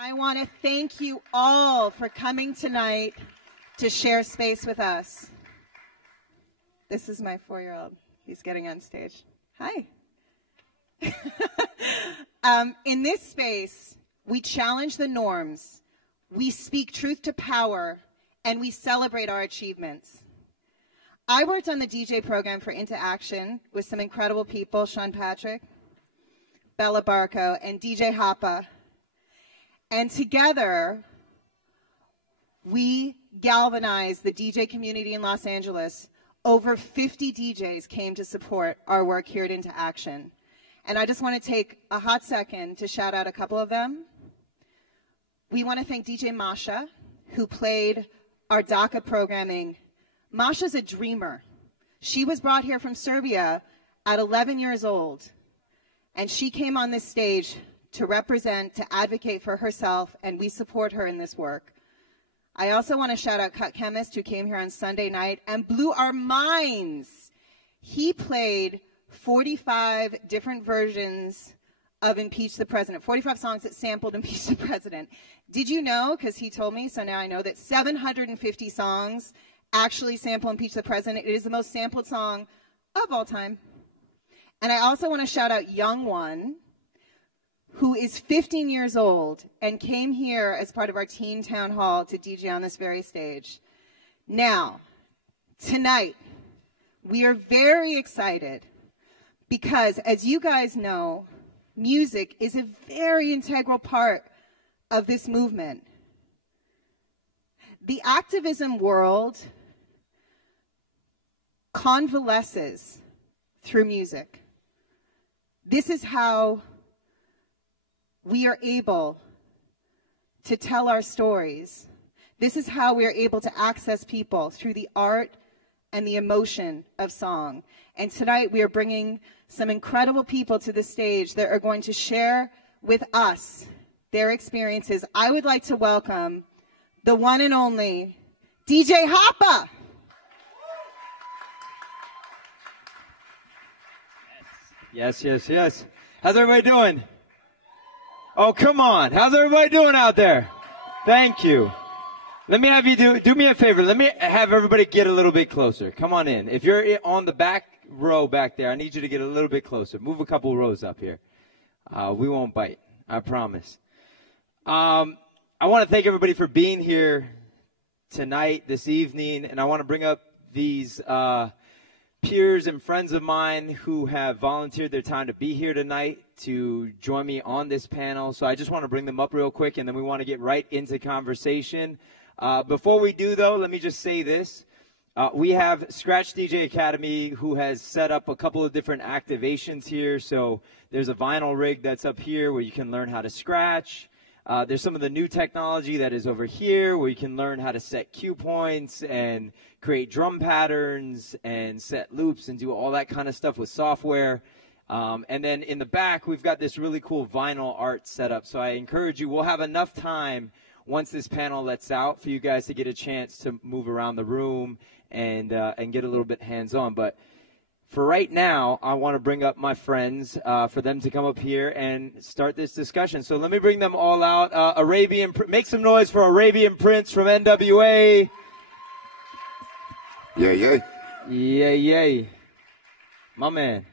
I want to thank you all for coming tonight to share space with us. This is my 4-year-old. He's getting on stage. Hi. In this space, we challenge the norms, we speak truth to power, and we celebrate our achievements. I worked on the DJ program for Into Action with some incredible people, Sean Patrick, Bella Barco, and DJ Hapa. And together, we galvanized the DJ community in Los Angeles. Over 50 DJs came to support our work here at Into Action. And I just want to take a hot second to shout out a couple of them. We want to thank DJ Masha, who played our DACA programming. Masha's a dreamer. She was brought here from Serbia at 11 years old. And she came on this stage to represent, to advocate for herself, and we support her in this work. I also want to shout out Cut Chemist, who came here on Sunday night and blew our minds. He played 45 different versions of Impeach the President, 45 songs that sampled Impeach the President. Did you know, because he told me, so now I know, that 750 songs actually sample Impeach the President. It is the most sampled song of all time. And I also want to shout out Young One, who is 15 years old and came here as part of our teen town hall to DJ on this very stage. Now, tonight, we are very excited because, as you guys know, music is a very integral part of this movement. The activism world convalesces through music. This is how we are able to tell our stories. This is how we are able to access people through the art and the emotion of song. And tonight we are bringing some incredible people to the stage that are going to share with us their experiences. I would like to welcome the one and only DJ Hapa. Yes, yes, yes. How's everybody doing? Oh, come on. How's everybody doing out there? Thank you. Let me have you do me a favor. Let me have everybody get a little bit closer. Come on in. If you're on the back row back there, I need you to get a little bit closer. Move a couple rows up here. We won't bite. I promise. I want to thank everybody for being here tonight, this evening, and I want to bring up these peers and friends of mine who have volunteered their time to be here tonight to join me on this panel. So I just want to bring them up real quick, and then we want to get right into conversation. Before we do, though, let me just say this. We have Scratch DJ Academy, who has set up a couple of different activations here. So there's a vinyl rig that's up here where you can learn how to scratch. There's some of the new technology that is over here where you can learn how to set cue points and create drum patterns and set loops and do all that kind of stuff with software. And then in the back, we've got this really cool vinyl art setup. So I encourage you, we'll have enough time once this panel lets out for you guys to get a chance to move around the room and get a little bit hands-on. But for right now, I want to bring up my friends for them to come up here and start this discussion. So let me bring them all out. Make some noise for Arabian Prince from NWA. Yeah, yeah. Yeah, yeah. My man.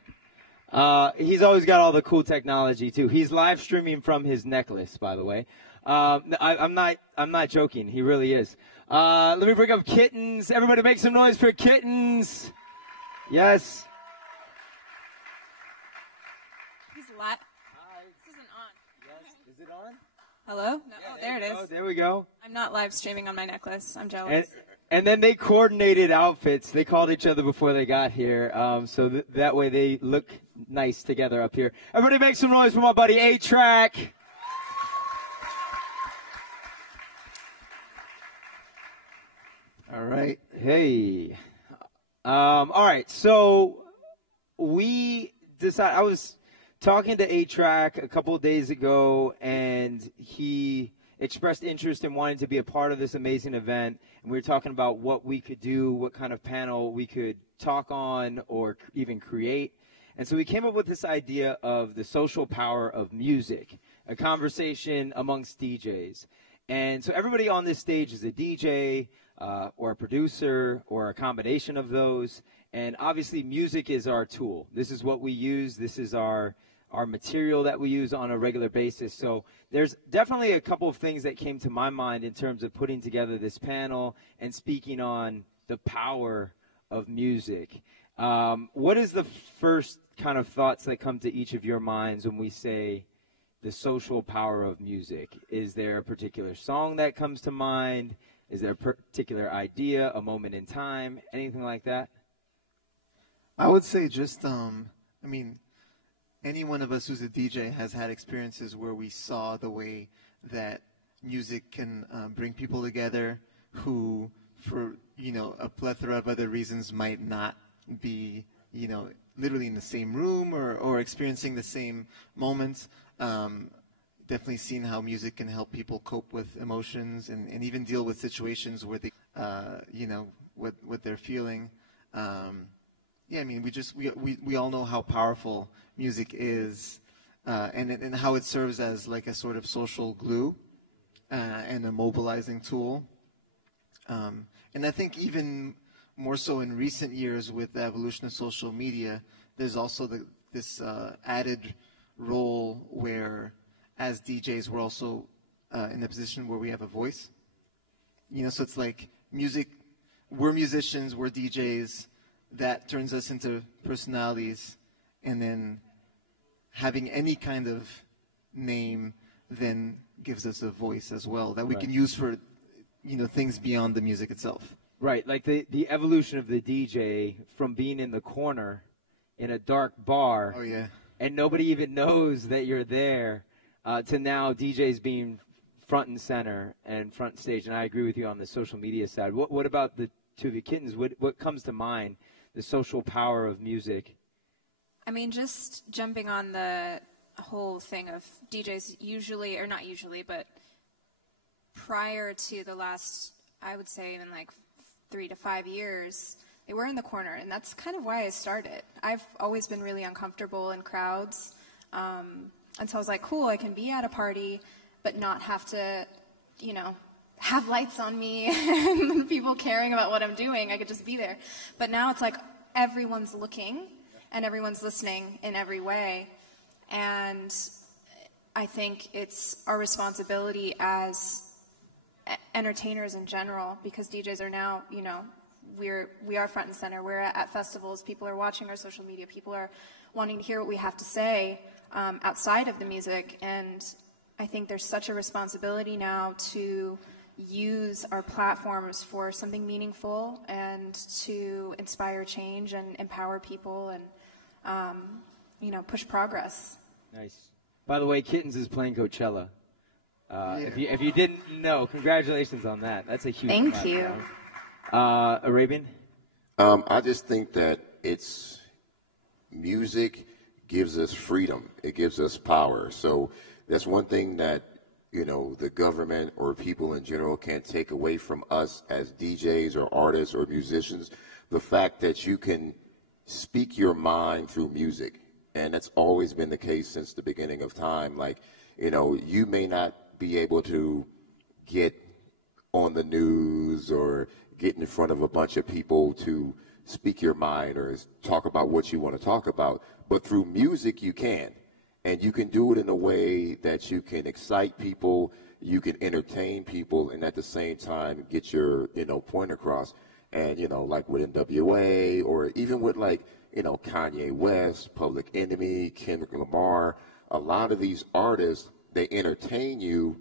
He's always got all the cool technology, too. He's live streaming from his necklace, by the way. I'm not joking. He really is. Let me bring up Kittens. Everybody make some noise for Kittens. Yes. He's live. This isn't on. Yes. Is it on? Hello? No. Yeah, Oh, there it is. Oh, there we go. I'm not live streaming on my necklace. I'm jealous. And then they coordinated outfits. They called each other before they got here, so that way they look nice together up here. Everybody make some noise for my buddy A-Trak. All right. Hey. All right. So we decided, I was talking to A-Trak a couple of days ago, and he expressed interest in wanting to be a part of this amazing event. And we were talking about what we could do, what kind of panel we could talk on or even create. And so we came up with this idea of the social power of music, a conversation amongst DJs. And so everybody on this stage is a DJ or a producer or a combination of those. And obviously music is our tool. This is what we use. This is our material that we use on a regular basis. So there's definitely a couple of things that came to my mind in terms of putting together this panel and speaking on the power of music. What is the first kind of thoughts that come to each of your minds when we say the social power of music? Is there a particular song that comes to mind? Is there a particular idea, a moment in time, anything like that? I would say just, I mean, any one of us who's a DJ has had experiences where we saw the way that music can bring people together who, for, you know, a plethora of other reasons might not be, you know, literally in the same room or experiencing the same moments. Definitely seen how music can help people cope with emotions and even deal with situations where they, you know, what they're feeling. Yeah, I mean, we all know how powerful music is, and how it serves as like a sort of social glue and a mobilizing tool. And I think even more so in recent years with the evolution of social media, there's also this added role where, as DJs, we're also in a position where we have a voice. You know, so it's like music, we're musicians, we're DJs, that turns us into personalities, and then having any kind of name then gives us a voice as well that we can use for, you know, things beyond the music itself. Right, like the evolution of the DJ from being in the corner in a dark bar, and nobody even knows that you're there, to now DJs being front and center and front stage. And I agree with you on the social media side. What about the two of you kittens? What comes to mind, the social power of music? I mean, just jumping on the whole thing of DJs usually, or not usually, but prior to the last, I would say even like 3 to 5 years, they were in the corner, and that's kind of why I started. I've always been really uncomfortable in crowds, and so I was like, cool, I can be at a party, but not have to, you know, have lights on me and people caring about what I'm doing. I could just be there. But now it's like everyone's looking and everyone's listening in every way, and I think it's our responsibility as entertainers in general, because DJs are now, you know, we are front and center. We're at festivals. People are watching our social media. People are wanting to hear what we have to say outside of the music. And I think there's such a responsibility now to use our platforms for something meaningful and to inspire change and empower people and, you know, push progress. Nice. By the way, Kittens is playing Coachella. If you didn't know, congratulations on that. That's a huge Thank you. Arabian? I just think that music gives us freedom. It gives us power. So that's one thing that, you know, the government or people in general can't take away from us as DJs or artists or musicians. The fact that you can speak your mind through music. And that's always been the case since the beginning of time. Like, you know, you may not be able to get on the news or get in front of a bunch of people to speak your mind or talk about what you want to talk about, but through music you can. And you can do it in a way that you can excite people, you can entertain people, and at the same time get your, you know, point across. And, you know, like with NWA or even with, like, you know, Kanye West, Public Enemy, Kendrick Lamar, a lot of these artists, they entertain you,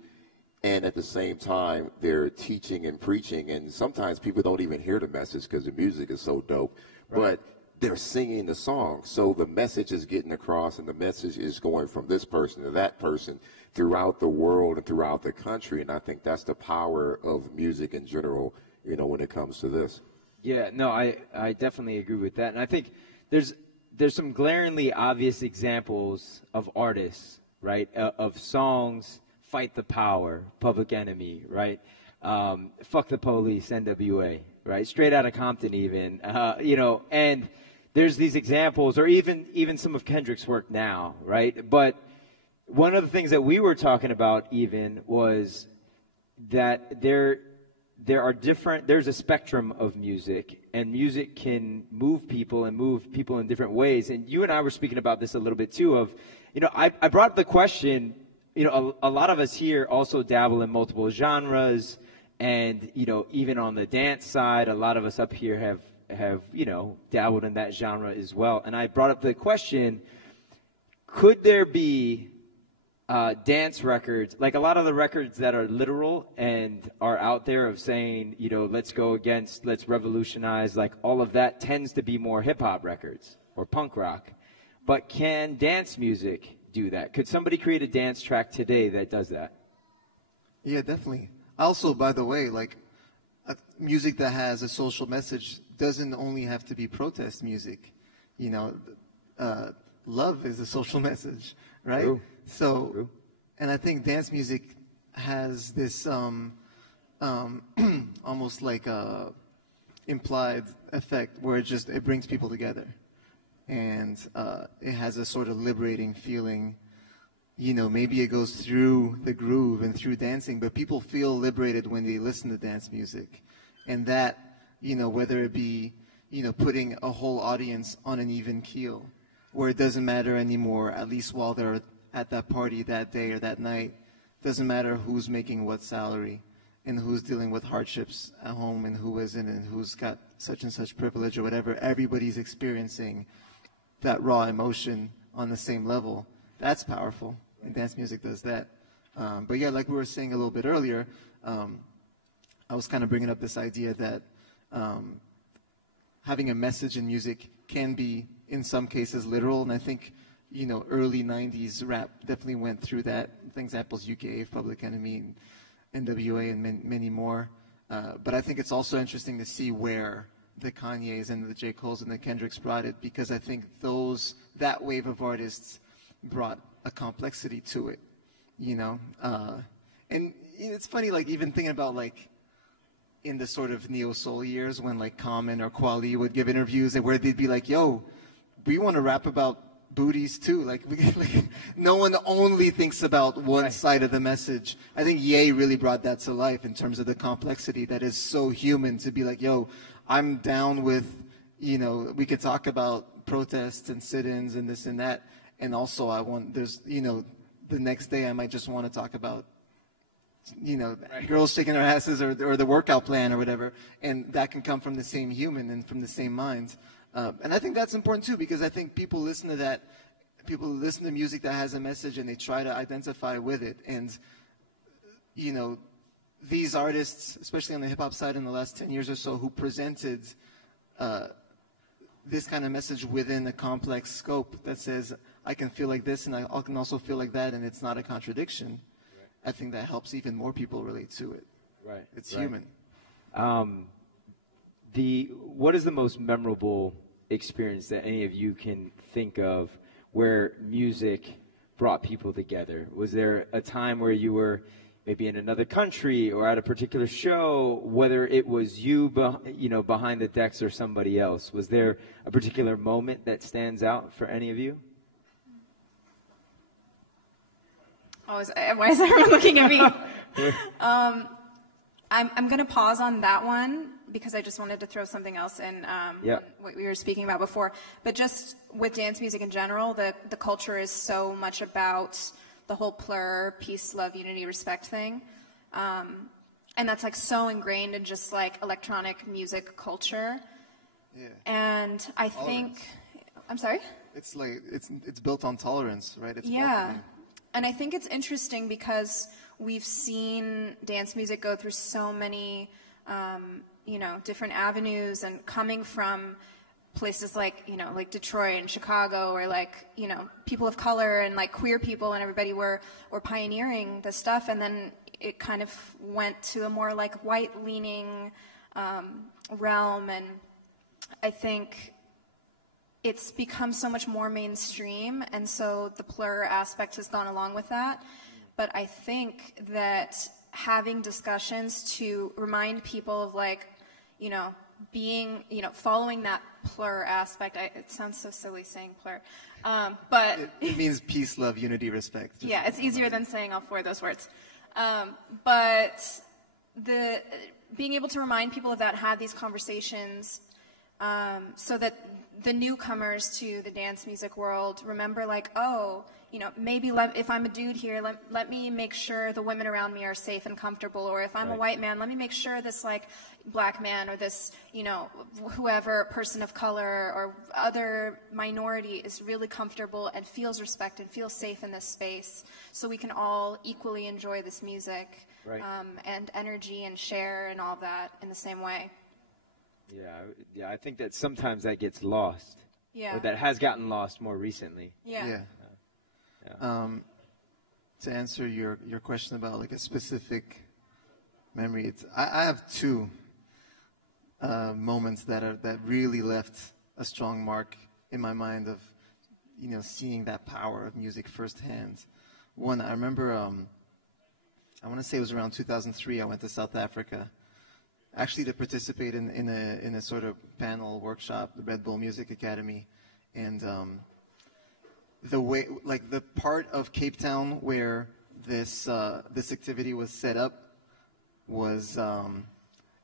and at the same time, they're teaching and preaching. And sometimes people don't even hear the message because the music is so dope. Right. But they're singing the song. So the message is getting across, and the message is going from this person to that person throughout the world and throughout the country. And I think that's the power of music in general, you know, when it comes to this. Yeah, no, I definitely agree with that. And I think there's some glaringly obvious examples of artists, right, of songs, Fight the Power, Public Enemy, right, Fuck the Police, NWA, right, Straight Outta Compton even, you know, and there's these examples, or even some of Kendrick's work now, right? But one of the things that we were talking about even was that there's a spectrum of music, and music can move people in different ways. And you and I were speaking about this a little bit too, of, I brought up the question, a lot of us here also dabble in multiple genres, and, even on the dance side, a lot of us up here have dabbled in that genre as well. And I brought up the question, could there be dance records, like a lot of the records that are literal and are out there of saying, let's revolutionize, like all of that tends to be more hip-hop records or punk rock. But can dance music do that? Could somebody create a dance track today that does that? Yeah, definitely. Also, by the way, music that has a social message doesn't only have to be protest music. Love is a social message, right? True. So, True. And I think dance music has this almost like a implied effect where it brings people together, and it has a sort of liberating feeling. Maybe it goes through the groove and through dancing, but people feel liberated when they listen to dance music, and that, whether it be, putting a whole audience on an even keel, where it doesn't matter anymore, at least while they're at that party that day or that night, doesn't matter who's making what salary and who's dealing with hardships at home and who isn't and who's got such and such privilege or whatever. Everybody's experiencing that raw emotion on the same level. That's powerful, and dance music does that. But yeah, like we were saying a little bit earlier, I was kind of bringing up this idea that having a message in music can be, in some cases, literal, and I think, early 90s rap definitely went through that. The examples you gave, Public Enemy, and NWA, and many more. But I think it's also interesting to see where the Kanyes and the J. Coles and the Kendricks brought it, because I think that wave of artists brought a complexity to it, and it's funny, even thinking about, in the sort of neo-soul years when, Common or Kweli would give interviews where they'd be like, yo, we want to rap about booties too. No one only thinks about one side of the message. I think Ye really brought that to life in terms of the complexity that is so human, to be like, yo, I'm down with, we could talk about protests and sit-ins and this and that, and also the next day I might just want to talk about, girls shaking their asses or the workout plan or whatever, and that can come from the same human and from the same mind. And I think that's important too, because I think people listen to that, people listen to music that has a message and they try to identify with it. And, these artists, especially on the hip-hop side in the last 10 years or so, who presented this kind of message within a complex scope that says, I can feel like this and I can also feel like that, and it's not a contradiction. Right. I think that helps even more people relate to it. Right. It's human. What is the most memorable experience that any of you can think of where music brought people together? Was there a time where you were maybe in another country or at a particular show, whether it was you behind the decks or somebody else? Was there a particular moment that stands out for any of you? Why is everyone looking at me? I'm going to pause on that one because I just wanted to throw something else in what we were speaking about before. But just with dance music in general, the culture is so much about the whole plur, peace, love, unity, respect thing. And that's so ingrained in just electronic music culture. Yeah. And I think, I'm sorry? It's it's built on tolerance, right? It's welcoming. And I think it's interesting because we've seen dance music go through so many, different avenues, and coming from places like Detroit and Chicago, or people of color and queer people and everybody were pioneering this stuff, and then it kind of went to a more white-leaning realm, and I think it's become so much more mainstream, and so the plur aspect has gone along with that. But I think that having discussions to remind people of being, following that plur aspect. It sounds so silly saying plur, but it means peace, love, unity, respect. Yeah, it's easier than saying all four of those words. But being able to remind people of that, have these conversations, so that the newcomers to the dance music world remember, like, oh, maybe if I'm a dude here, let me make sure the women around me are safe and comfortable. Or if I'm a white man, let me make sure this, like, black man or this, whoever, person of color or other minority is really comfortable and feels respect and feels safe in this space, so we can all equally enjoy this music, and energy and share and all that in the same way. Yeah, I think that sometimes that gets lost. Yeah. Or that has gotten lost more recently. Yeah. To answer your question about like a specific memory, I have two moments that really left a strong mark in my mind of seeing that power of music firsthand. One, I remember I want to say it was around 2003. I went to South Africa, actually to participate in a sort of panel workshop, the Red Bull Music Academy, and the way, like, the part of Cape Town where this activity was set up was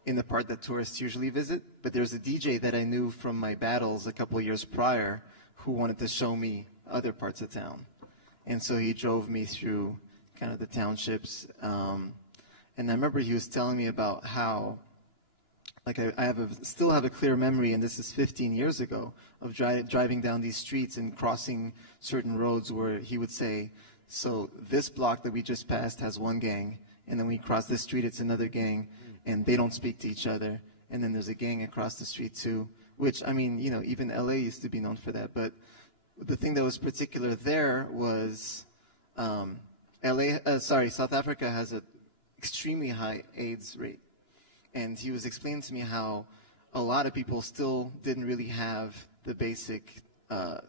in the part that tourists usually visit. But there's a DJ that I knew from my battles a couple of years prior who wanted to show me other parts of town, and so he drove me through kind of the townships. And I remember he was telling me about how, like, I still have a clear memory, and this is 15 years ago, of driving down these streets and crossing certain roads where he would say, so this block that we just passed has one gang, and then we cross this street, it's another gang, and they don't speak to each other. And then there's a gang across the street too, which, I mean, even LA used to be known for that. But the thing that was particular there was South Africa has an extremely high AIDS rate. And he was explaining to me how a lot of people still didn't really have the basic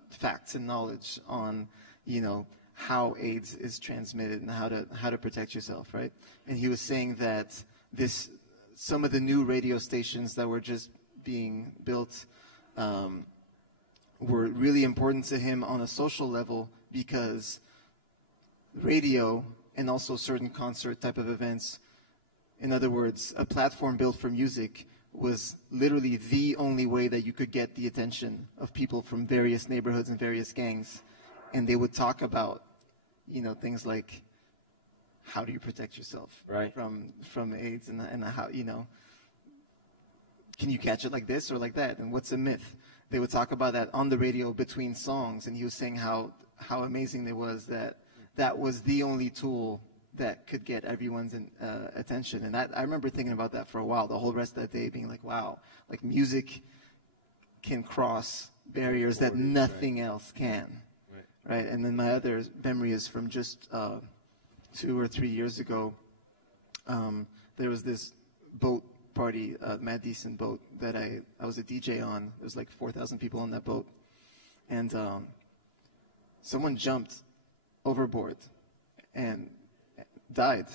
facts and knowledge on, how AIDS is transmitted and how to protect yourself, right? And he was saying that some of the new radio stations that were just being built were really important to him on a social level, because radio and also certain concert type of events, in other words, a platform built for music, was literally the only way that you could get the attention of people from various neighborhoods and various gangs. And they would talk about, things like, how do you protect yourself from AIDS, and how, can you catch it like this or like that? And what's a myth? They would talk about that on the radio between songs. And he was saying how amazing it was that was the only tool that could get everyone's attention. And I remember thinking about that for a while, the whole rest of that day, being like, wow, like, music can cross barriers that nothing else can, right? And then my other memory is from just 2 or 3 years ago. There was this boat party, Mad Decent boat, that I was a DJ on. There was like 4,000 people on that boat. And someone jumped overboard and died.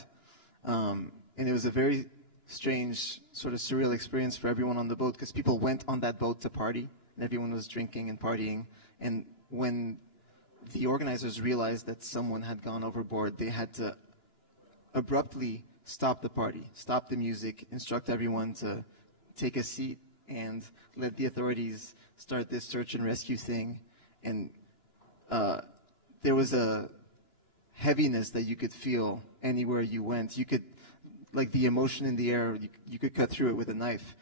And it was a very strange, sort of surreal experience for everyone on the boat, because people went on that boat to party, and everyone was drinking and partying. And when the organizers realized that someone had gone overboard, they had to abruptly stop the party, stop the music, instruct everyone to take a seat, and let the authorities start this search and rescue thing. And there was a heaviness that you could feel anywhere you went. You could, like, the emotion in the air, you could cut through it with a knife.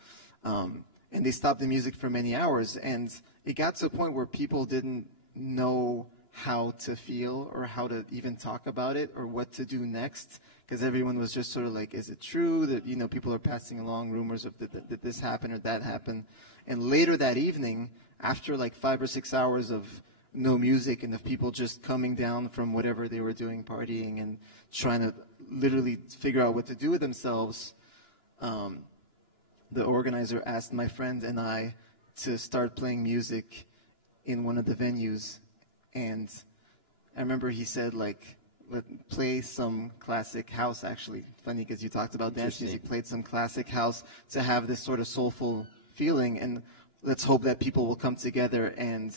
And they stopped the music for many hours, and it got to a point where people didn't know how to feel or how to even talk about it or what to do next, because everyone was just sort of like, is it true that, people are passing along rumors of that this happened or that happened? And later that evening, after like 5 or 6 hours of no music and of people just coming down from whatever they were doing, partying, and trying to literally figure out what to do with themselves, the organizer asked my friend and I to start playing music in one of the venues. And I remember he said, like, play some classic house, actually. Funny, because you talked about dance music. Played some classic house to have this sort of soulful feeling, and let's hope that people will come together and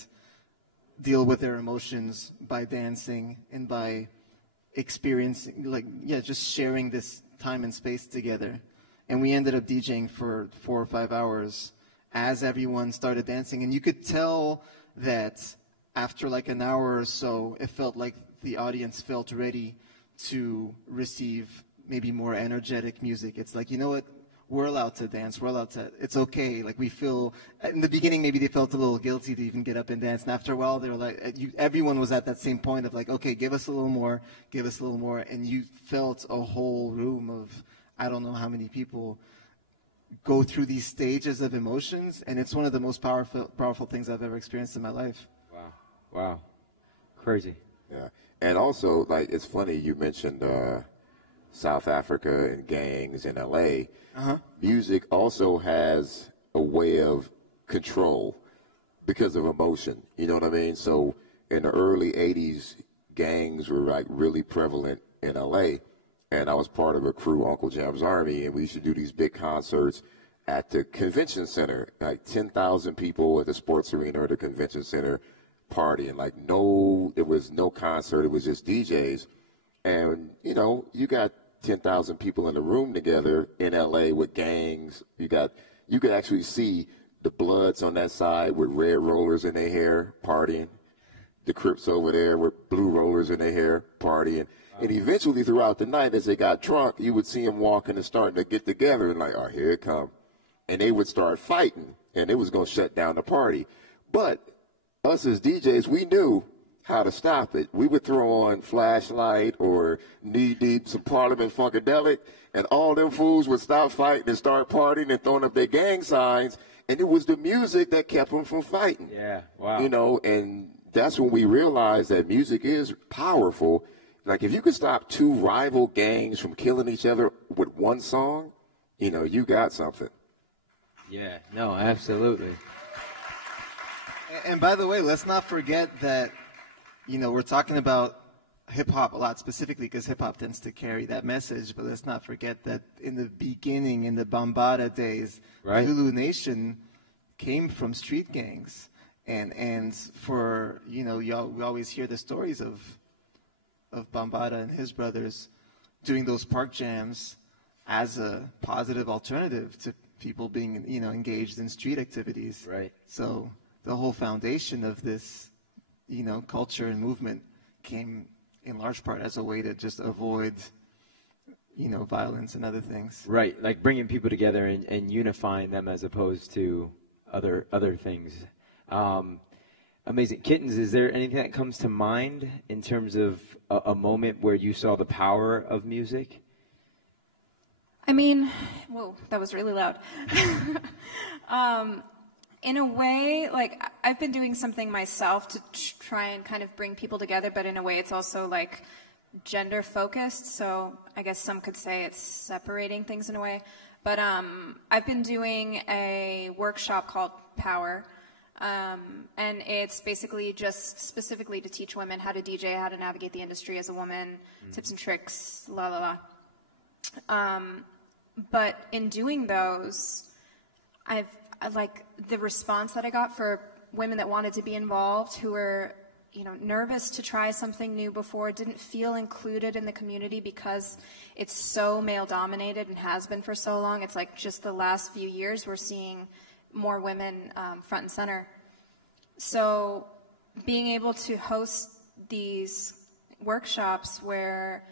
deal with their emotions by dancing and by experiencing, like, yeah, just sharing this time and space together. And we ended up DJing for 4 or 5 hours as everyone started dancing. And you could tell that after like an hour or so, it felt like the audience felt ready to receive maybe more energetic music. It's like, you know what? We're allowed to dance. We're allowed to, it's okay. Like, we feel, in the beginning, maybe they felt a little guilty to even get up and dance. And after a while, they were like, everyone was at that same point of like, okay, give us a little more, give us a little more. And you felt a whole room of, I don't know how many people go through these stages of emotions. And it's one of the most powerful things I've ever experienced in my life. Wow. Wow. Crazy. Yeah. And also, like, it's funny, you mentioned South Africa and gangs in LA. Music also has a way of control because of emotion. You know what I mean? So in the early 80s, gangs were like really prevalent in LA. And I was part of a crew, Uncle Jam's Army, and we used to do these big concerts at the convention center, like 10,000 people at the sports arena or the convention center partying. Like, there was no concert, it was just DJs. And, you know, you got 10,000 people in a room together in LA with gangs. You could actually see the Bloods on that side with red rollers in their hair partying. The Crips over there with blue rollers in their hair partying. And eventually throughout the night, as they got drunk, you would see them walking and starting to get together and like, oh, here it come. And they would start fighting, and it was going to shut down the party. But us as DJs, we knew how to stop it. We would throw on Flashlight or Knee Deep, some Parliament Funkadelic, and all them fools would stop fighting and start partying and throwing up their gang signs, and it was the music that kept them from fighting. Yeah, wow. You know, and that's when we realized that music is powerful. Like, if you could stop 2 rival gangs from killing each other with one song, you know, you got something. Yeah, no, absolutely. And by the way, let's not forget that, you know, we're talking about hip-hop a lot specifically because hip-hop tends to carry that message, but let's not forget that in the beginning, in the Bambaataa days, right, Zulu Nation came from street gangs. And for, you know, we always hear the stories of Bambaataa and his brothers doing those park jams as a positive alternative to people being, you know, engaged in street activities. Right. So the whole foundation of this, you know, culture and movement came in large part as a way to just avoid, you know, violence and other things. Right, like bringing people together and unifying them as opposed to other things. Amazing. Kittens, is there anything that comes to mind in terms of a moment where you saw the power of music? I mean, whoa, that was really loud. In a way, like, I've been doing something myself to try and kind of bring people together, but in a way it's also like gender focused, so I guess some could say it's separating things in a way. But I've been doing a workshop called Power, and it's basically just specifically to teach women how to DJ, how to navigate the industry as a woman, tips and tricks, la la la. But in doing those, I like the response that I got for women that wanted to be involved, who were, you know, nervous to try something new before, didn't feel included in the community because it's so male dominated and has been for so long. It's like just the last few years we're seeing more women front and center. So being able to host these workshops where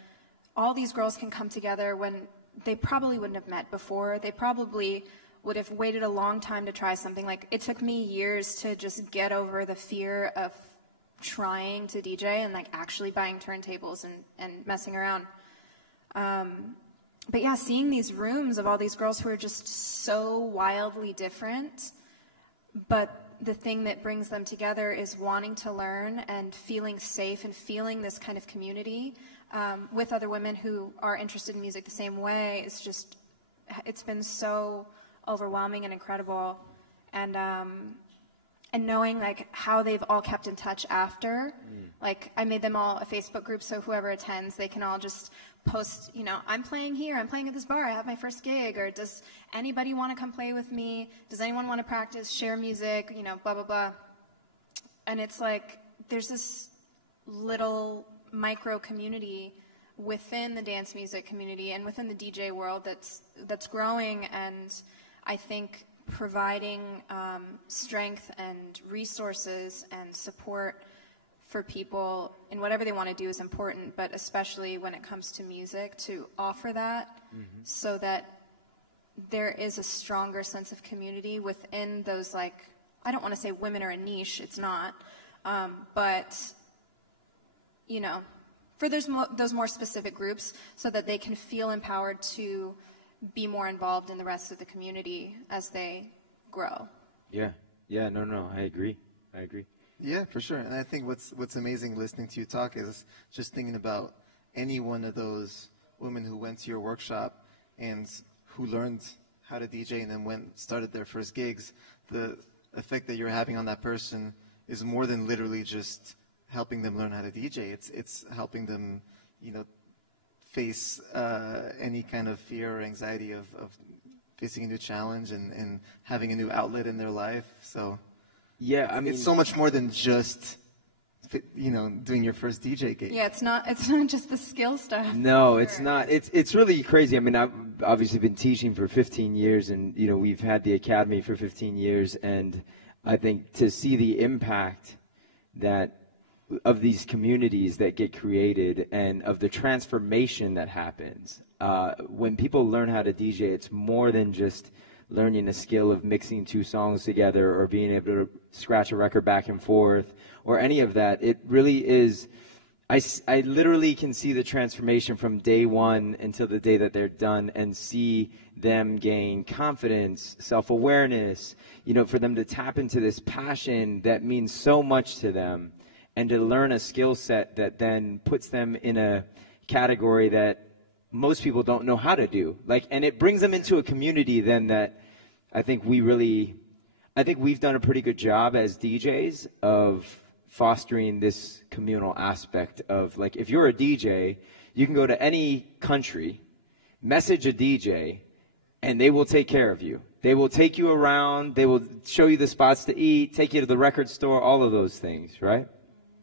all these girls can come together when they probably wouldn't have met before, they probably would have waited a long time to try something. Like, it took me years to just get over the fear of trying to DJ and like actually buying turntables and messing around. But yeah, seeing these rooms of all these girls who are just so wildly different, but the thing that brings them together is wanting to learn and feeling safe and feeling this kind of community with other women who are interested in music the same way. It's just, it's been so overwhelming and incredible. And and knowing like how they've all kept in touch after. Like I made them all a Facebook group, so whoever attends, they can all just post, you know, I'm playing here, I'm playing at this bar, I have my first gig, or does anybody want to come play with me? Does anyone want to practice, share music, you know, blah, blah, blah. And it's like, there's this little micro community within the dance music community and within the DJ world that's growing, and I think providing strength and resources and support for people in whatever they want to do is important, but especially when it comes to music, to offer that so that there is a stronger sense of community within those, like, I don't want to say women are a niche, it's not, but, you know, for those more specific groups so that they can feel empowered to be more involved in the rest of the community as they grow. Yeah, no, I agree. Yeah, for sure. And I think what's amazing listening to you talk is just thinking about any one of those women who went to your workshop and who learned how to DJ and then started their first gigs. The effect that you're having on that person is more than literally just helping them learn how to DJ. It's helping them, you know, face any kind of fear or anxiety of facing a new challenge and having a new outlet in their life. So yeah, I mean, it's so much more than just, you know, doing your first DJ gig. Yeah, it's not just the skill stuff. No, it's not. It's really crazy. I mean, I've obviously been teaching for 15 years, and you know, we've had the academy for 15 years, and I think to see the impact that of these communities that get created and of the transformation that happens when people learn how to DJ, it's more than just learning a skill of mixing two songs together or being able to scratch a record back and forth or any of that. It really is, I literally can see the transformation from day one until the day that they're done and see them gain confidence, self-awareness, you know, for them to tap into this passion that means so much to them and to learn a skill set that then puts them in a category that most people don't know how to do. Like, and it brings them into a community then that I think we've done a pretty good job as DJs of fostering this communal aspect of, like, if you're a DJ, you can go to any country, message a DJ, and they will take care of you. They will take you around, they will show you the spots to eat, take you to the record store, all of those things, right?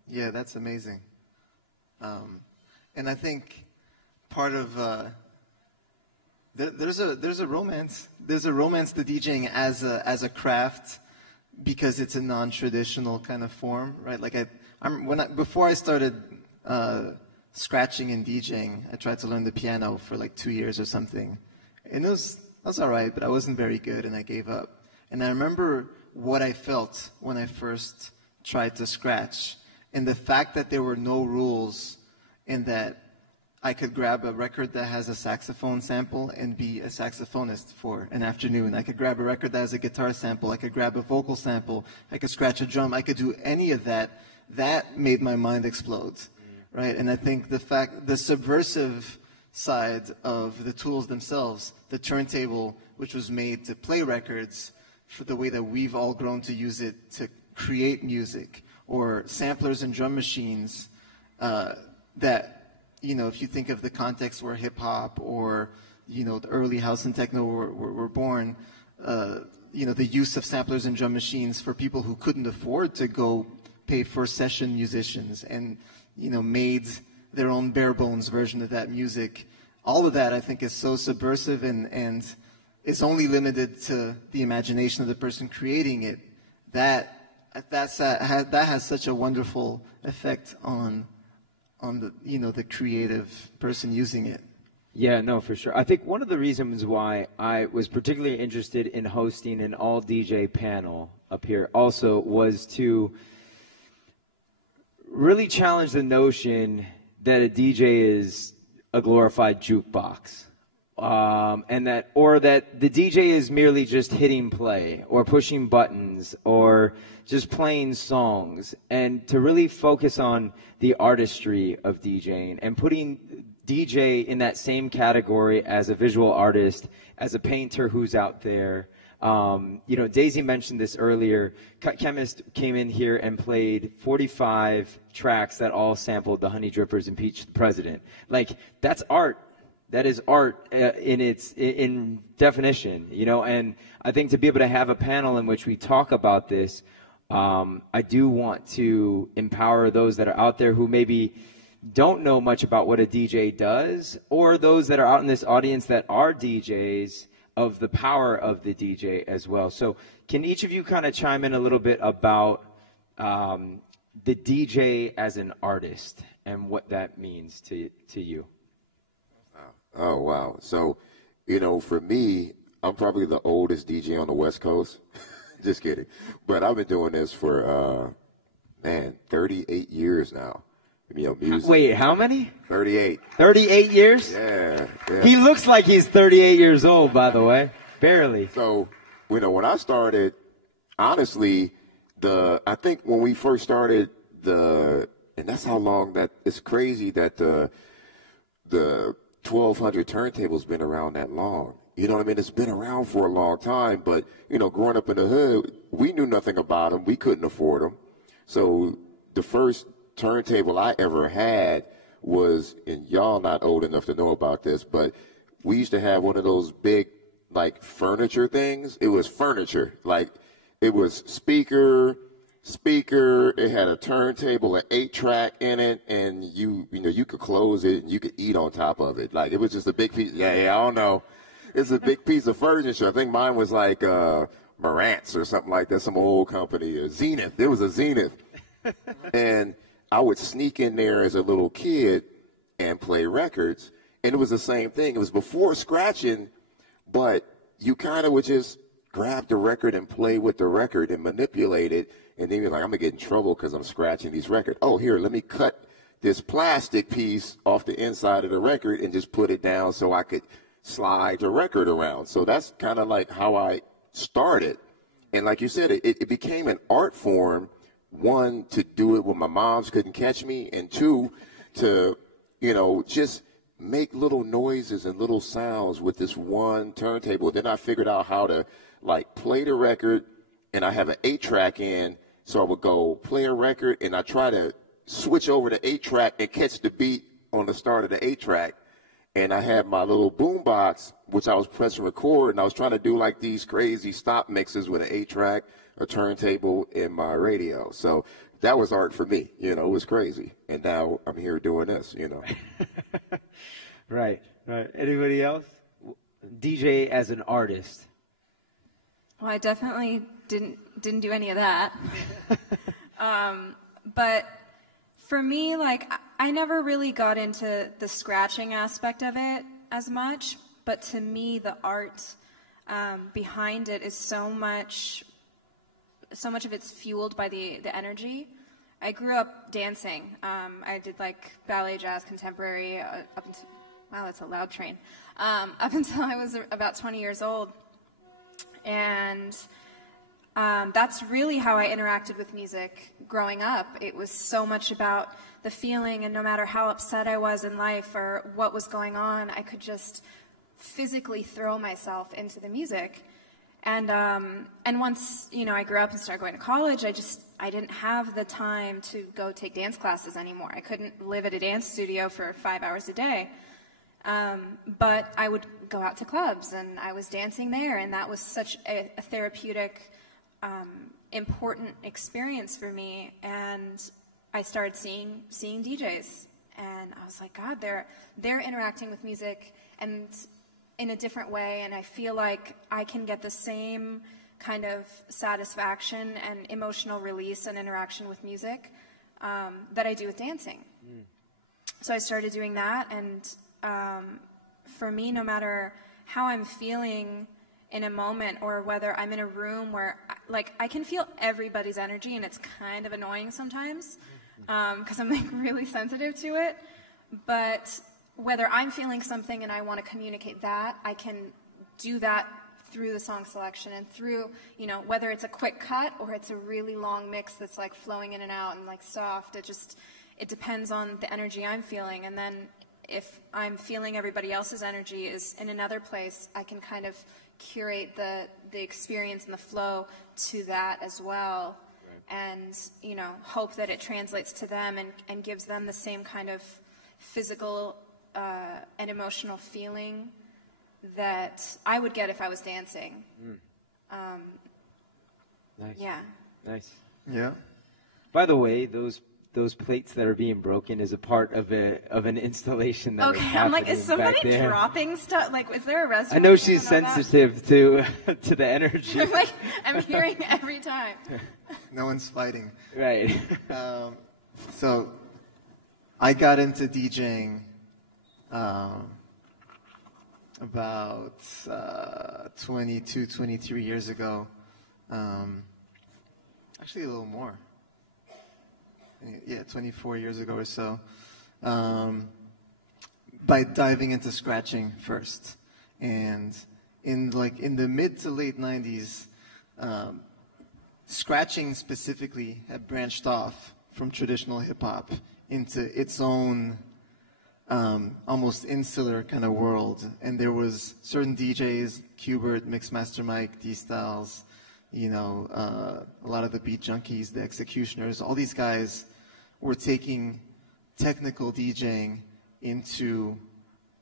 Yeah, that's amazing. And I think part of there's a romance to DJing as a craft because it's a non-traditional kind of form, right? Like before I started scratching and DJing, I tried to learn the piano for like 2 years or something, and it was all right, but I wasn't very good, and I gave up. And I remember what I felt when I first tried to scratch, and the fact that there were no rules, and that I could grab a record that has a saxophone sample and be a saxophonist for an afternoon. I could grab a record that has a guitar sample. I could grab a vocal sample. I could scratch a drum. I could do any of that. That made my mind explode, right? And I think the subversive side of the tools themselves, the turntable, which was made to play records, for the way that we've all grown to use it to create music, or samplers and drum machines that, you know, if you think of the context where hip-hop or, you know, the early house and techno were born, you know, the use of samplers and drum machines for people who couldn't afford to go pay for session musicians and, you know, made their own bare-bones version of that music. All of that, I think, is so subversive and it's only limited to the imagination of the person creating it. That has such a wonderful effect on the, you know, the creative person using it. Yeah, no, for sure. I think one of the reasons why I was particularly interested in hosting an all DJ panel up here also was to really challenge the notion that a DJ is a glorified jukebox. And that the DJ is merely just hitting play or pushing buttons or just playing songs, and to really focus on the artistry of DJing and putting DJ in that same category as a visual artist, as a painter who's out there, You know, Daisy mentioned this earlier. Cut Chemist came in here and played 45 tracks that all sampled the Honey Drippers' Impeach the President. Like, that's art. That is art in definition, you know. And I think to be able to have a panel in which we talk about this, I do want to empower those that are out there who maybe don't know much about what a DJ does, or those that are out in this audience that are DJs, of the power of the DJ as well. So can each of you kind of chime in a little bit about the DJ as an artist and what that means to you? Oh, wow. So, you know, for me, I'm probably the oldest DJ on the West Coast. Just kidding. But I've been doing this for, 38 years now. You know, music. Wait, how many? 38. 38 years? Yeah. He looks like he's 38 years old, by the way. Barely. So, you know, when I started, honestly, I think when we first started and that's how long that, it's crazy that the 1200 turntable's been around that long. You know what I mean? It's been around for a long time, but, you know, growing up in the hood, we knew nothing about them. We couldn't afford them. So the first turntable I ever had was, and y'all not old enough to know about this, but we used to have one of those big, like, furniture things. It was furniture. Like, it was speaker, it had a turntable, an 8-track in it, and you could close it and you could eat on top of it. Like, it was just a big piece. Yeah, I don't know. It's a big piece of furniture. I think mine was like Marantz or something like that, some old company, or Zenith. It was a Zenith. And I would sneak in there as a little kid and play records, and it was the same thing. It was before scratching, but you kind of would just grab the record and play with the record and manipulate it, and then you're like, I'm going to get in trouble because I'm scratching these records. Oh, here, let me cut this plastic piece off the inside of the record and just put it down so I could slide the record around. So that's kind of like how I started. And like you said, it became an art form. One, to do it when my moms couldn't catch me, and two, to, you know, just make little noises and little sounds with this one turntable. Then I figured out how to, like, play the record, and I have an 8-track in, so I would go play a record, and I try to switch over to 8-track and catch the beat on the start of the 8-track. And I had my little boom box, which I was pressing record, and I was trying to do, like, these crazy stop mixes with an 8-track, a turntable, in my radio. So that was art for me. You know, it was crazy. And now I'm here doing this, you know. Right. Anybody else? DJ as an artist. Well, I definitely didn't do any of that. But for me, like, I never really got into the scratching aspect of it as much. But to me, the art behind it is so much of it's fueled by the energy. I grew up dancing. I did, like, ballet, jazz, contemporary, up until, wow, that's a loud train, up until I was about 20 years old. And that's really how I interacted with music growing up. It was so much about the feeling, and no matter how upset I was in life or what was going on, I could just physically throw myself into the music. And once, you know, I grew up and started going to college, I didn't have the time to go take dance classes anymore. I couldn't live at a dance studio for 5 hours a day. But I would go out to clubs, and I was dancing there, and that was such a therapeutic, important experience for me. And I started seeing DJs, and I was like, God, they're interacting with music and in a different way, and I feel like I can get the same kind of satisfaction and emotional release and interaction with music that I do with dancing. So I started doing that, and for me, no matter how I'm feeling in a moment, or whether I'm in a room where, like, I can feel everybody's energy, and it's kind of annoying sometimes because I'm, like, really sensitive to it, but whether I'm feeling something and I want to communicate that, I can do that through the song selection and through, you know, whether it's a quick cut or it's a really long mix that's, like, flowing in and out and, like, soft. It depends on the energy I'm feeling. And then if I'm feeling everybody else's energy is in another place, I can kind of curate the experience and the flow to that as well, and hope that it translates to them and gives them the same kind of physical and emotional feeling that I would get if I was dancing. Nice. Yeah. Nice. Yeah. By the way, those plates that are being broken is a part of an installation that is Okay, happening I'm like, is somebody back there. dropping stuff? Like, is there a restaurant? I know she's I don't know sensitive to the energy. that? I'm like, I'm hearing every time. No one's fighting. Right. So I got into DJing about 22, 23 years ago. Actually, a little more. Yeah, 24 years ago or so. By diving into scratching first. And in the mid to late 90s, scratching specifically had branched off from traditional hip-hop into its own almost insular kind of world. And there was certain DJs, Qbert, Mixmaster Mike, D-Styles, a lot of the beat junkies, the executioners, all these guys were taking technical DJing into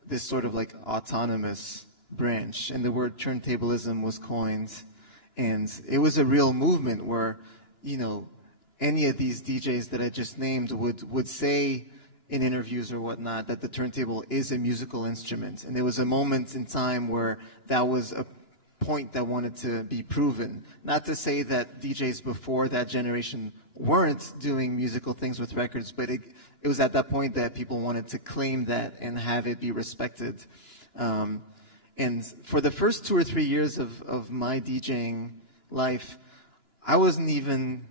this sort of like autonomous branch. And the word turntablism was coined. And it was a real movement where, any of these DJs that I just named would say in interviews or whatnot that the turntable is a musical instrument. And there was a moment in time where that was a point that wanted to be proven. Not to say that DJs before that generation weren't doing musical things with records, but it was at that point that people wanted to claim that and have it be respected. And for the first 2 or 3 years of my DJing life, I wasn't even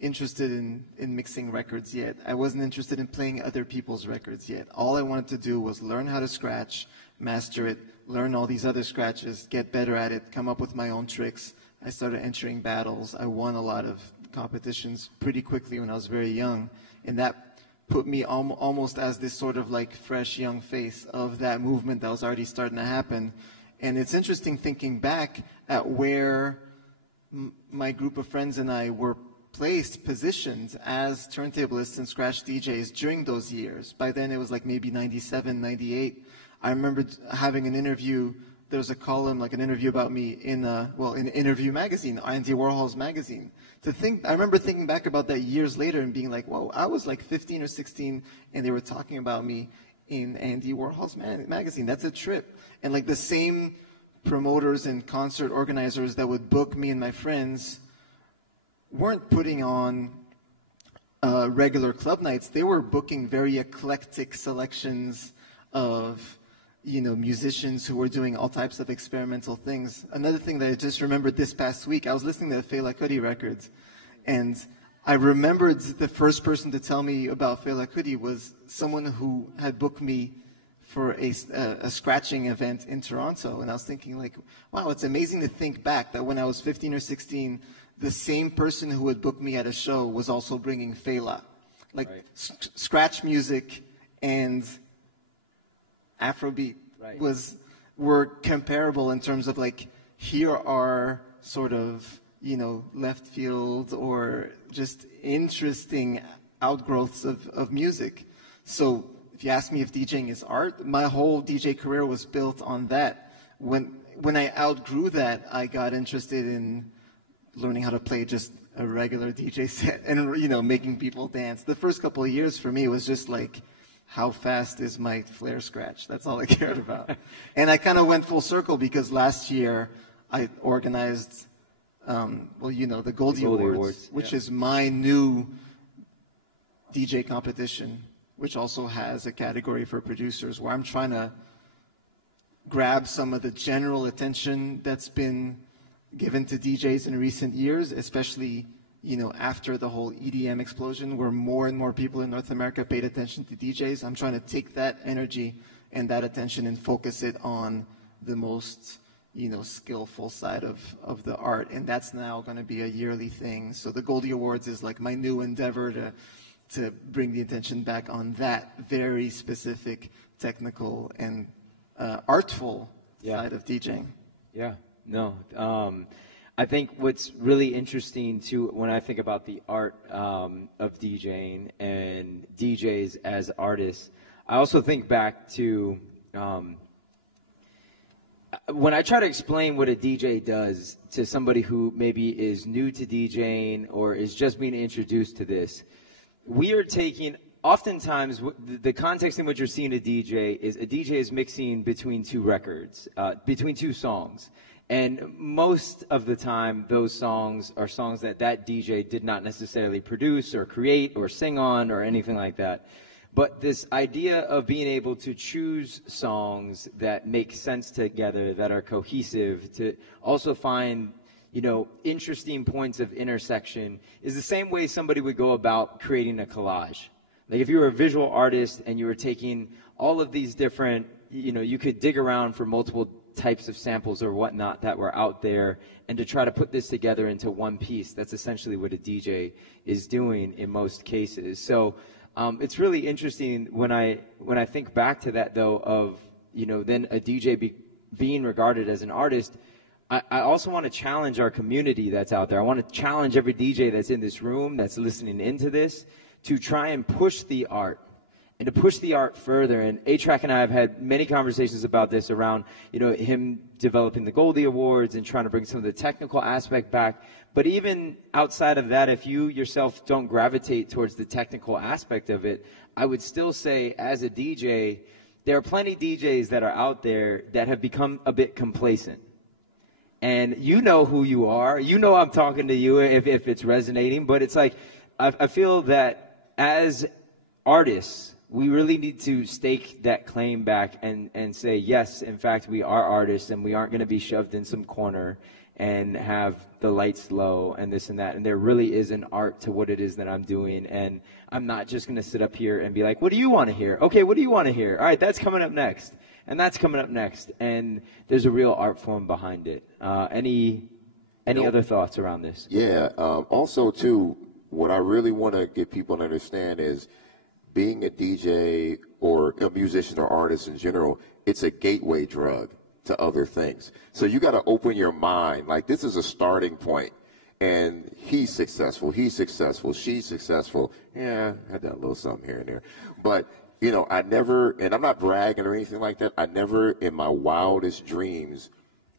interested in mixing records yet. I wasn't interested in playing other people's records yet. All I wanted to do was learn how to scratch, master it, learn all these other scratches, get better at it, come up with my own tricks. I started entering battles. I won a lot of competitions pretty quickly when I was very young. And that put me almost as this sort of like fresh young face of that movement that was already starting to happen. And it's interesting thinking back at where my group of friends and I were positioned as turntablists and scratch DJs during those years. By then it was like maybe 97, 98. I remember having an interview, there was a column, like an interview about me in Interview magazine, Andy Warhol's magazine. I remember thinking back about that years later and being like, whoa, I was like 15 or 16 and they were talking about me in Andy Warhol's magazine. That's a trip. And like the same promoters and concert organizers that would book me and my friends weren't putting on regular club nights. They were booking very eclectic selections of musicians who were doing all types of experimental things. Another thing that I just remembered this past week, I was listening to the Fela Kuti records, and I remembered the first person to tell me about Fela Kuti was someone who had booked me for a scratching event in Toronto. And I was thinking like, wow, it's amazing to think back that when I was 15 or 16, the same person who would book me at a show was also bringing Fela. Like right. Scratch music and Afrobeat were comparable in terms of like, here are sort of, left field or just interesting outgrowths of music. So if you ask me if DJing is art, my whole DJ career was built on that. When I outgrew that, I got interested in learning how to play just a regular DJ set and, making people dance. The first couple of years for me was just like, how fast is my flare scratch? That's all I cared about. And I kind of went full circle because last year I organized, the Goldie Awards, which is my new DJ competition, which also has a category for producers where I'm trying to grab some of the general attention that's been given to DJs in recent years, especially after the whole EDM explosion, where more and more people in North America paid attention to DJs. I'm trying to take that energy and that attention and focus it on the most, skillful side of the art. And that's now going to be a yearly thing. So the Goldie Awards is like my new endeavor to bring the attention back on that very specific, technical, and artful side of DJing. Yeah. no. I think what's really interesting too, when I think about the art of DJing and DJs as artists, I also think back to when I try to explain what a DJ does to somebody who maybe is new to DJing or is just being introduced to this. We are taking, oftentimes, the context in which you're seeing a DJ is mixing between two records, between two songs. And most of the time, those songs are songs that DJ did not necessarily produce or create or sing on or anything like that. But this idea of being able to choose songs that make sense together, that are cohesive, to also find, interesting points of intersection, is the same way somebody would go about creating a collage. Like if you were a visual artist and you were taking all of these different, you could dig around for multiple types of samples or whatnot that were out there and to try to put this together into one piece. That's essentially what a DJ is doing in most cases. So it's really interesting when I think back to that, though, of, then a DJ being regarded as an artist. I also want to challenge our community that's out there. I want to challenge every DJ that's in this room, that's listening into this, to try and push the art and to push the art further. And A-Trak and I have had many conversations about this around, him developing the Goldie Awards and trying to bring some of the technical aspect back. But even outside of that, if you yourself don't gravitate towards the technical aspect of it, I would still say as a DJ, there are plenty DJs that are out there that have become a bit complacent. And you know who you are. I'm talking to you if it's resonating. But it's like, I feel that as artists, we really need to stake that claim back and say, yes, in fact, we are artists and we aren't going to be shoved in some corner and have the lights low and this and that. And there really is an art to what it is that I'm doing. And I'm not just going to sit up here and be like, what do you want to hear? Okay, what do you want to hear? All right, that's coming up next. And that's coming up next. And there's a real art form behind it. Any other thoughts around this? Yeah. Also, too, what I really want to get people to understand is being a DJ or a musician or artist in general, it's a gateway drug to other things. So you got to open your mind. Like, this is a starting point. And he's successful, she's successful. Yeah, I had that little something here and there. But, I never, and I'm not bragging or anything like that, I never in my wildest dreams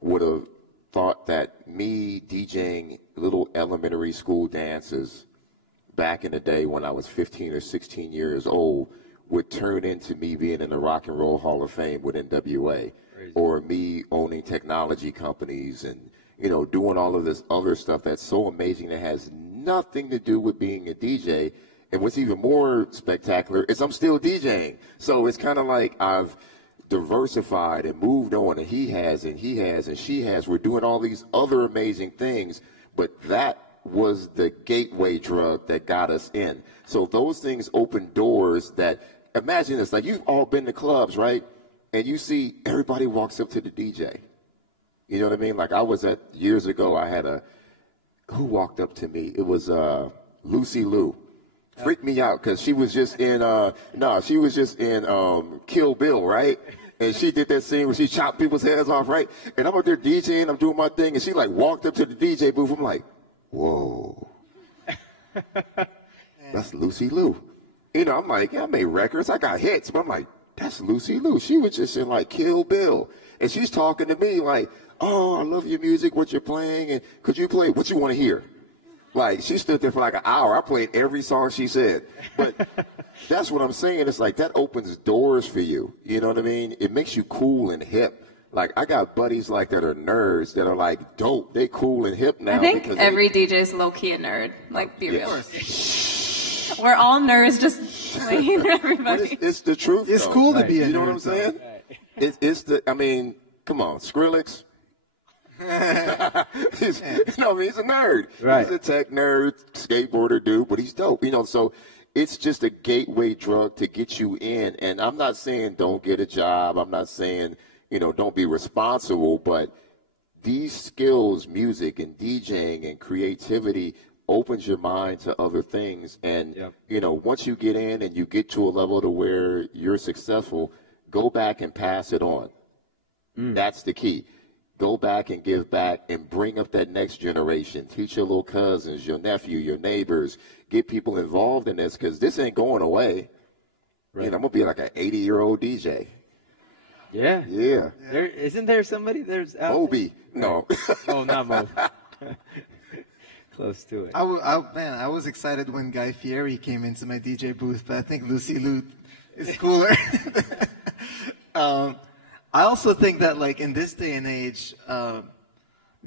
would have thought that me DJing little elementary school dances back in the day when I was 15 or 16 years old would turn into me being in the Rock and Roll Hall of Fame with NWA. Crazy. Or me owning technology companies and, doing all of this other stuff that's so amazing that has nothing to do with being a DJ. And what's even more spectacular is I'm still DJing. So it's kind of like I've diversified and moved on, and he has and she has. We're doing all these other amazing things, but that was the gateway drug that got us in. So those things open doors that, imagine this, like you've all been to clubs, right? And you see everybody walks up to the DJ. You know what I mean? Like I was at, years ago, I had who walked up to me? It was Lucy Liu. Freaked me out because she was just in, Kill Bill, right? And she did that scene where she chopped people's heads off, right? And I'm up there DJing, I'm doing my thing, and she like walked up to the DJ booth. I'm like, whoa, that's Lucy Liu. I'm like, yeah, I made records, I got hits, but I'm like, that's Lucy Liu. She was just in like Kill Bill. And she's talking to me like, oh, I love your music, what you're playing, and could you play what you want to hear? Like, she stood there for like an hour. I played every song she said. But that's what I'm saying. It's like that opens doors for you. You know what I mean? It makes you cool and hip. Like, I got buddies like that are nerds that are like dope. They cool and hip now. I think every DJ is low-key a nerd. Like, be real. We're all nerds just playing for everybody. It's the truth. It's cool to be a nerd. You know what I'm saying? Come on, Skrillex. He's a nerd. Right. He's a tech nerd, skateboarder dude, but he's dope. So it's just a gateway drug to get you in. And I'm not saying don't get a job. I'm not saying, don't be responsible. But these skills, music and DJing and creativity, opens your mind to other things. And, once you get in and you get to a level to where you're successful, go back and pass it on. That's the key. go back and give back and bring up that next generation. Teach your little cousins, your nephew, your neighbors. Get people involved in this because this ain't going away. Right. And I'm going to be like an 80-year-old DJ. Yeah. Yeah. Isn't there somebody? There's Moby. No. Oh, not Moby. Close to it. I was excited when Guy Fieri came into my DJ booth, but I think Lucy Liu is cooler. I also think that, like, in this day and age,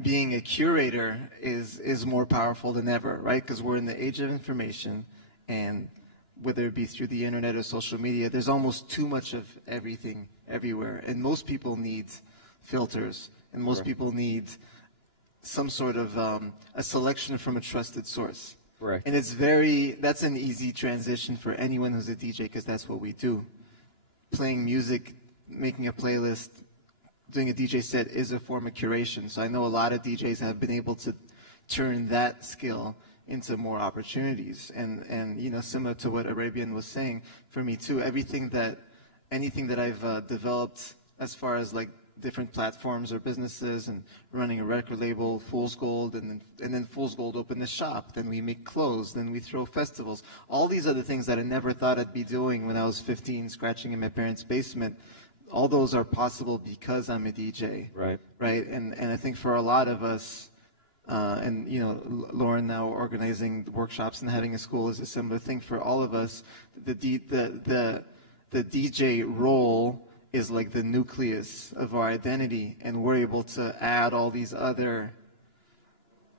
being a curator is more powerful than ever, right? Because we're in the age of information, and whether it be through the internet or social media, there's almost too much of everything everywhere. And most people need filters, and most people need some sort of a selection from a trusted source. Right. And that's an easy transition for anyone who's a DJ, because that's what we do. Playing music, making a playlist, doing a DJ set is a form of curation. So I know a lot of DJs have been able to turn that skill into more opportunities. And you know, similar to what Arabian was saying, for me too, anything that I've developed as far as like different platforms or businesses and running a record label, Fool's Gold, and then Fool's Gold opened the shop, then we make clothes, then we throw festivals. All these other things that I never thought I'd be doing when I was 15, scratching in my parents' basement, all those are possible because I'm a DJ. Right. Right? And I think for a lot of us, and you know, Lauren now organizing workshops and having a school is a similar thing for all of us. The DJ role is like the nucleus of our identity, and we're able to add all these other,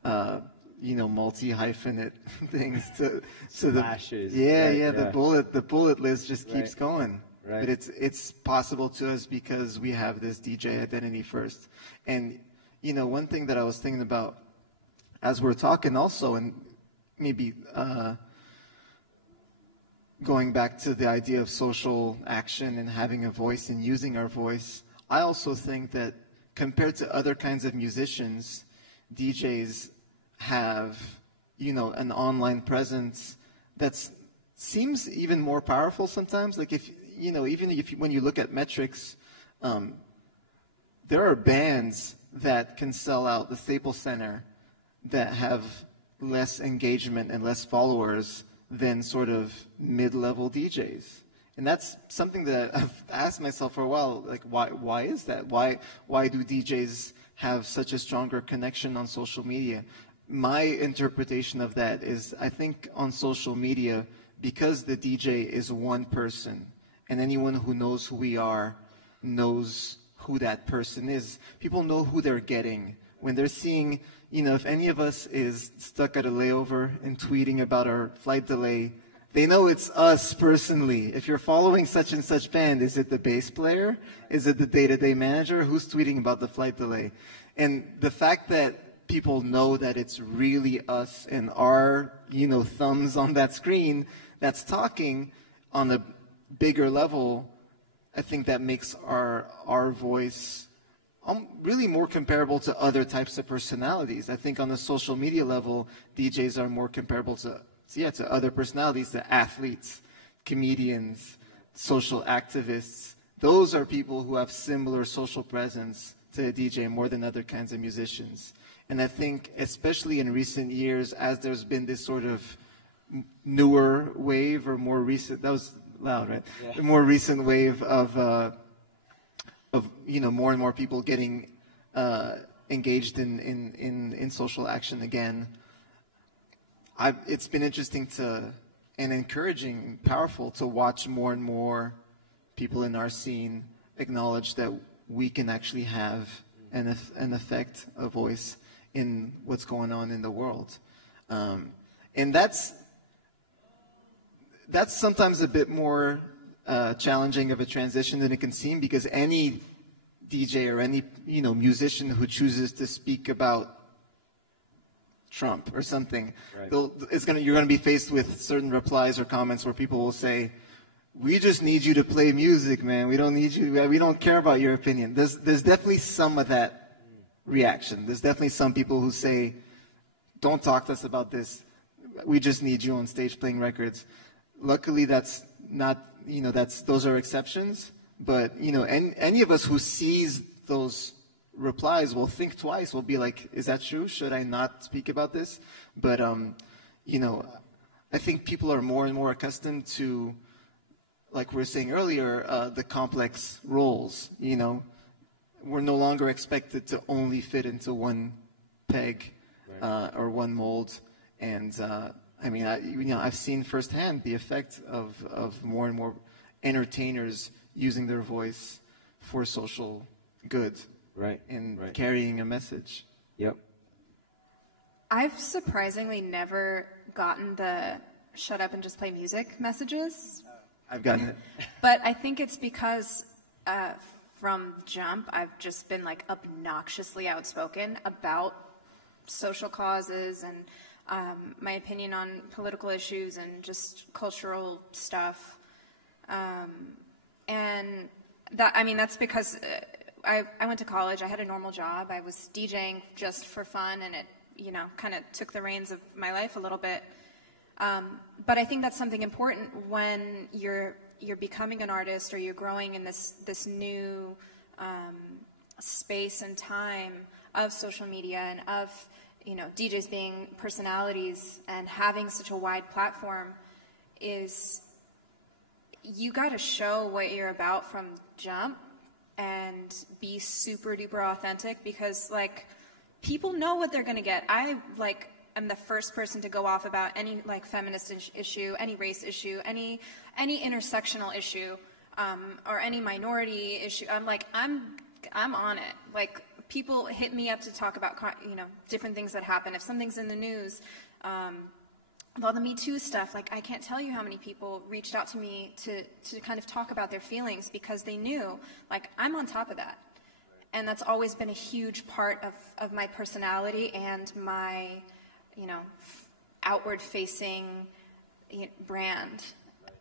you know, multi-hyphenate things to Slashes. The bullet list just keeps going. Right. But it's possible to us because we have this DJ identity first. And you know, one thing that I was thinking about as we're talking also, and maybe going back to the idea of social action and having a voice and using our voice, I also think that compared to other kinds of musicians, DJs have, you know, an online presence that seems even more powerful sometimes. Like if, you know, even if when you look at metrics, there are bands that can sell out the Staples Center that have less engagement and less followers than sort of mid-level DJs. And that's something that I've asked myself for a while, like why is that? Why do DJs have such a stronger connection on social media? My interpretation of that is, I think on social media, because the DJ is one person, and anyone who knows who we are knows who that person is. People know who they're getting. When they're seeing, you know, if any of us is stuck at a layover and tweeting about our flight delay, they know it's us personally. If you're following such and such band, is it the bass player? Is it the day-to-day manager? Who's tweeting about the flight delay? And the fact that people know that it's really us and our, you know, thumbs on that screen that's talking on a bigger level, I think that makes our voice really more comparable to other types of personalities. I think on the social media level, DJs are more comparable to other personalities, to athletes, comedians, social activists. Those are people who have similar social presence to a DJ more than other kinds of musicians. And I think, especially in recent years, as there's been this sort of newer wave or more recent, that was loud, right? Yeah. The more recent wave of you know, more and more people getting engaged in social action again. It's been interesting and encouraging and powerful to watch more and more people in our scene acknowledge that we can actually have an effect, a voice in what's going on in the world. And that's sometimes a bit more challenging of a transition than it can seem, because any DJ or any, you know, musician who chooses to speak about Trump or something, right, you're going to be faced with certain replies or comments where people will say, "We just need you to play music, man. We don't need you. We don't care about your opinion." There's definitely some of that reaction. There's definitely some people who say, "Don't talk to us about this. We just need you on stage playing records." Luckily, that's not, you know, those are exceptions. But, you know, any of us who sees those replies will think twice, will be like, is that true? Should I not speak about this? But, you know, I think people are more and more accustomed to, like we were saying earlier, the complex roles, you know. We're no longer expected to only fit into one peg or one mold. And, I mean, you know, I've seen firsthand the effect of more and more entertainers using their voice for social good. Right. And carrying a message. Yep. I've surprisingly never gotten the shut up and just play music messages. I've gotten it. But I think it's because from jump, I've just been like obnoxiously outspoken about social causes and my opinion on political issues and just cultural stuff. And that, I mean, that's because I went to college. I had a normal job. I was DJing just for fun, and it, you know, kind of took the reins of my life a little bit. But I think that's something important when you're becoming an artist or you're growing in this new space and time of social media and of, you know, DJs being personalities and having such a wide platform, is you got to show what you're about from jump and be super duper authentic, because like people know what they're going to get. I like am the first person to go off about any like feminist issue, any race issue, any intersectional issue, or any minority issue. I'm like, I'm on it. Like, people hit me up to talk about, you know, different things that happen. If something's in the news, all the Me Too stuff, like, I can't tell you how many people reached out to me to kind of talk about their feelings, because they knew, like, I'm on top of that. And that's always been a huge part of my personality and my, you know, outward-facing brand.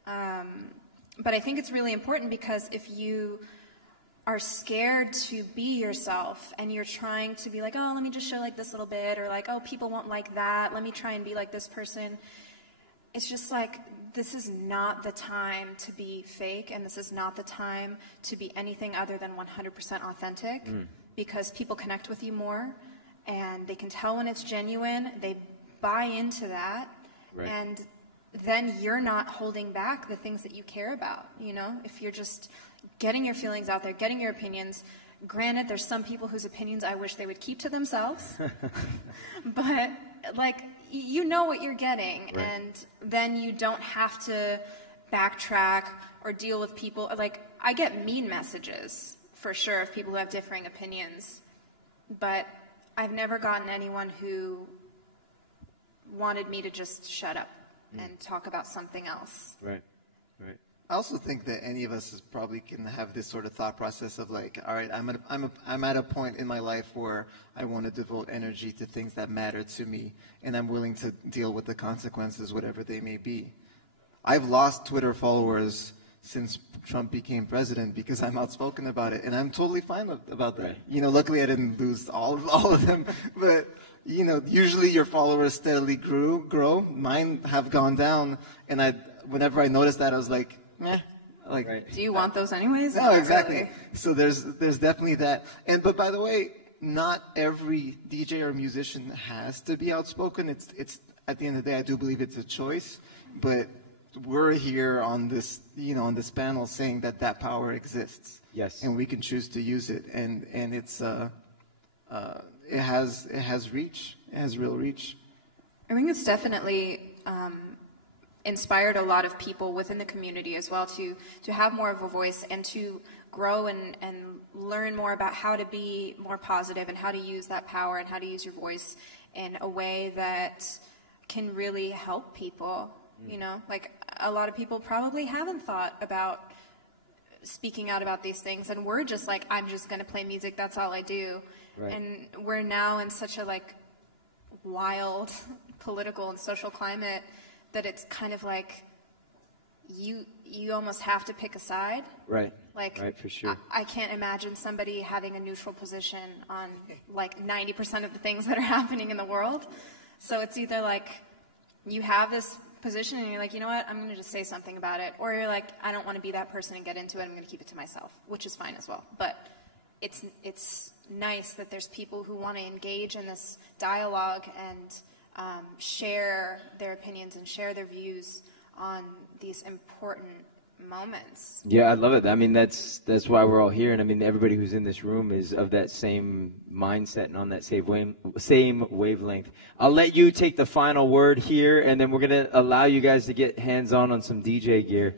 But I think it's really important, because if you are scared to be yourself and you're trying to be like, oh, let me just show like this little bit, or like, oh, people won't like that, let me try and be like this person. It's just like, this is not the time to be fake, and this is not the time to be anything other than 100% authentic, because people connect with you more and they can tell when it's genuine, they buy into that, and then you're not holding back the things that you care about, you know? If you're just getting your feelings out there, getting your opinions. Granted, there's some people whose opinions I wish they would keep to themselves, but like, you know what you're getting, and then you don't have to backtrack or deal with people. Like, I get mean messages for sure of people who have differing opinions, but I've never gotten anyone who wanted me to just shut up and talk about something else. Right. I also think that any of us is probably can have this sort of thought process of like, all right, I'm at a point in my life where I want to devote energy to things that matter to me, and I'm willing to deal with the consequences, whatever they may be. I've lost Twitter followers since Trump became president because I'm outspoken about it, and I'm totally fine about that. You know, luckily I didn't lose all of them, but you know, usually your followers steadily grow. Mine have gone down, and whenever I noticed that, I was like, meh. Like, do you want those anyways? No, exactly. Really? So there's definitely that. But by the way, not every DJ or musician has to be outspoken. It's at the end of the day, I do believe it's a choice. But we're here on this, you know, on this panel saying that power exists. Yes. And we can choose to use it, and it's it has reach. It has real reach. I think it's definitely inspired a lot of people within the community as well to have more of a voice and to grow and learn more about how to be more positive and how to use that power and how to use your voice in a way that can really help people. You know, like, a lot of people probably haven't thought about speaking out about these things, and we're just like, I'm just going to play music, that's all I do. And we're now in such a like wild political and social climate that it's kind of like you almost have to pick a side. Like, for sure. I can't imagine somebody having a neutral position on like 90% of the things that are happening in the world. So it's either like you have this position and you're like, you know what, I'm going to just say something about it. Or you're like, I don't want to be that person and get into it, I'm going to keep it to myself, which is fine as well. But it's nice that there's people who want to engage in this dialogue and share their opinions and share their views on these important moments. Yeah, I love it. I mean, that's why we're all here, and I mean, everybody who's in this room is of that same mindset and on that same wavelength. I'll let you take the final word here, and then we're gonna allow you guys to get hands-on some DJ gear.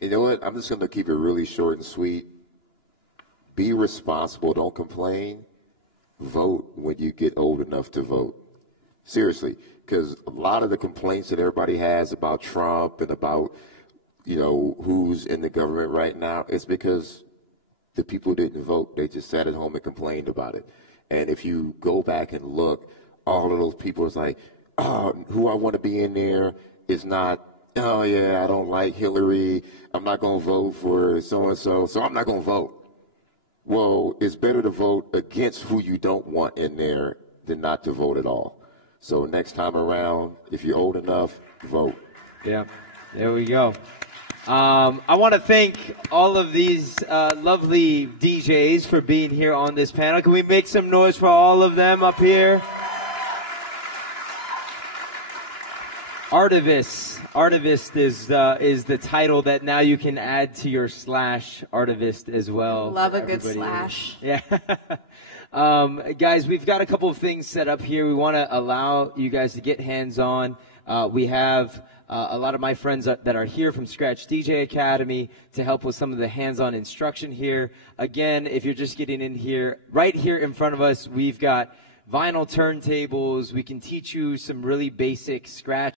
You know what? I'm just gonna keep it really short and sweet. Be responsible. Don't complain. Vote when you get old enough to vote. Seriously, because a lot of the complaints that everybody has about Trump and about, you know, who's in the government right now, it's because the people didn't vote. They just sat at home and complained about it. And if you go back and look, all of those people is like, oh, who I want to be in there is not, oh, yeah, I don't like Hillary. I'm not going to vote for so-and-so, so I'm not going to vote. Well, it's better to vote against who you don't want in there than not to vote at all. So next time around, if you're old enough, vote. Yeah, there we go. I want to thank all of these lovely DJs for being here on this panel. Can we make some noise for all of them up here? Artivist is the title that now you can add to your /artivist as well. Love a good slash. Yeah. Guys, we've got a couple of things set up here. We want to allow you guys to get hands-on. We have a lot of my friends that are here from Scratch DJ Academy to help with some of the hands-on instruction here. Again, if you're just getting in here, right here in front of us, we've got vinyl turntables. We can teach you some really basic Scratch